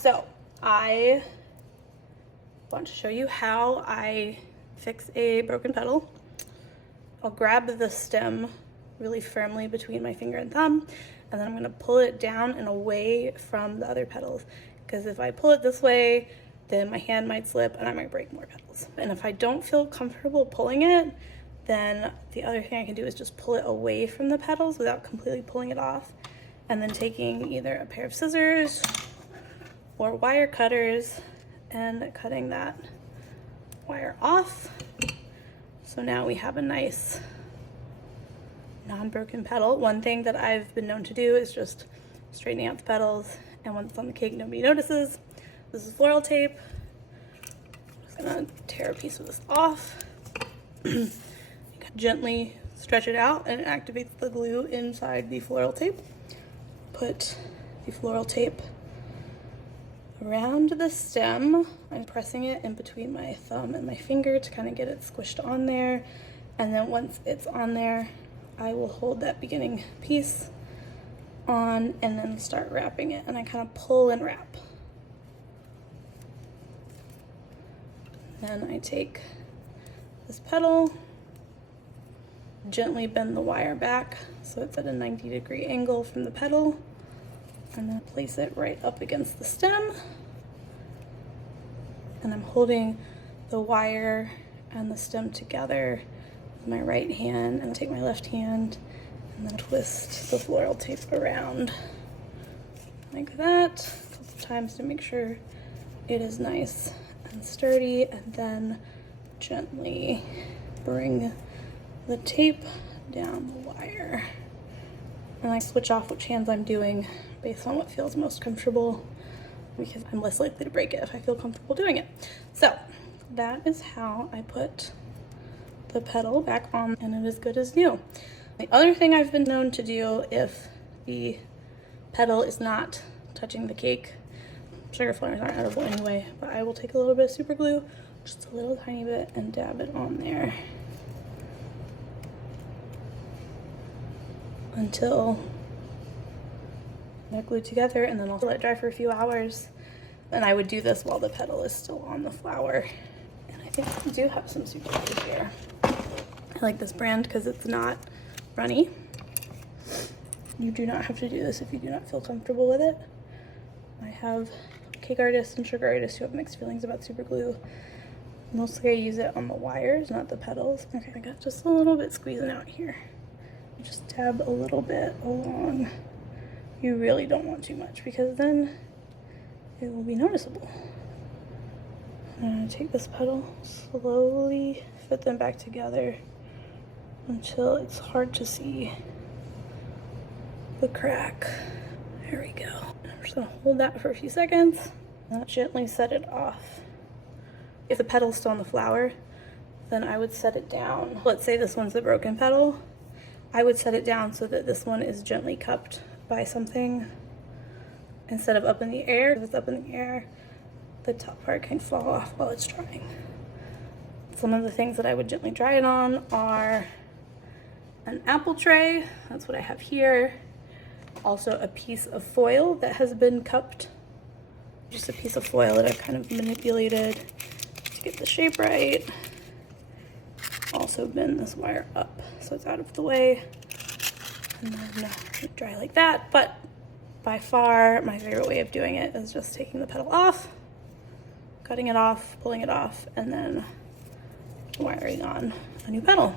So I want to show you how I fix a broken petal. I'll grab the stem really firmly between my finger and thumb, and then I'm going to pull it down and away from the other petals, because if I pull it this way, then my hand might slip and I might break more petals. And if I don't feel comfortable pulling it, then the other thing I can do is just pull it away from the petals without completely pulling it off, and then taking either a pair of scissors or wire cutters and cutting that wire off. So now we have a nice non-broken petal. One thing that I've been known to do is just straightening out the petals, and once it's on the cake, nobody notices. This is floral tape. I'm just gonna tear a piece of this off. Gently stretch it out and it activates the glue inside the floral tape. Put the floral tape around the stem. I'm pressing it in between my thumb and my finger to kind of get it squished on there. And then once it's on there, I will hold that beginning piece on and then start wrapping it. And I kind of pull and wrap. Then I take this petal, gently bend the wire back so it's at a 90-degree angle from the petal, and then place it right up against the stem. And I'm holding the wire and the stem together with my right hand, and take my left hand and then twist the floral tape around like that a couple times to make sure it is nice and sturdy, and then gently bring the tape down the wire. And I switch off which hands I'm doing based on what feels most comfortable, because I'm less likely to break it if I feel comfortable doing it. So that is how I put the petal back on, and it is good as new. The other thing I've been known to do if the petal is not touching the cake, sugar flowers aren't edible anyway, but I will take a little bit of super glue, just a little tiny bit, and dab it on there until they're glued together, and then I'll let it dry for a few hours. And I would do this while the petal is still on the flower. And I think I do have some super glue here. I like this brand because it's not runny. You do not have to do this if you do not feel comfortable with it. I have cake artists and sugar artists who have mixed feelings about super glue. Mostly I use it on the wires, not the petals. Okay, I got just a little bit squeezing out here. Just dab a little bit along. You really don't want too much because then it will be noticeable. I'm gonna take this petal, slowly fit them back together until it's hard to see the crack. There we go. I'm just gonna hold that for a few seconds and gently set it off. If the petal's still on the flower, then I would set it down. Let's say this one's the broken petal. I would set it down so that this one is gently cupped by something instead of up in the air. If it's up in the air, the top part can fall off while it's drying. Some of the things that I would gently dry it on are an apple tray. That's what I have here. Also a piece of foil that has been cupped. Just a piece of foil that I've kind of manipulated to get the shape right. Also bend this wire up so it's out of the way, and then dry like that. But by far my favorite way of doing it is just taking the petal off, cutting it off, pulling it off, and then wiring on a new petal.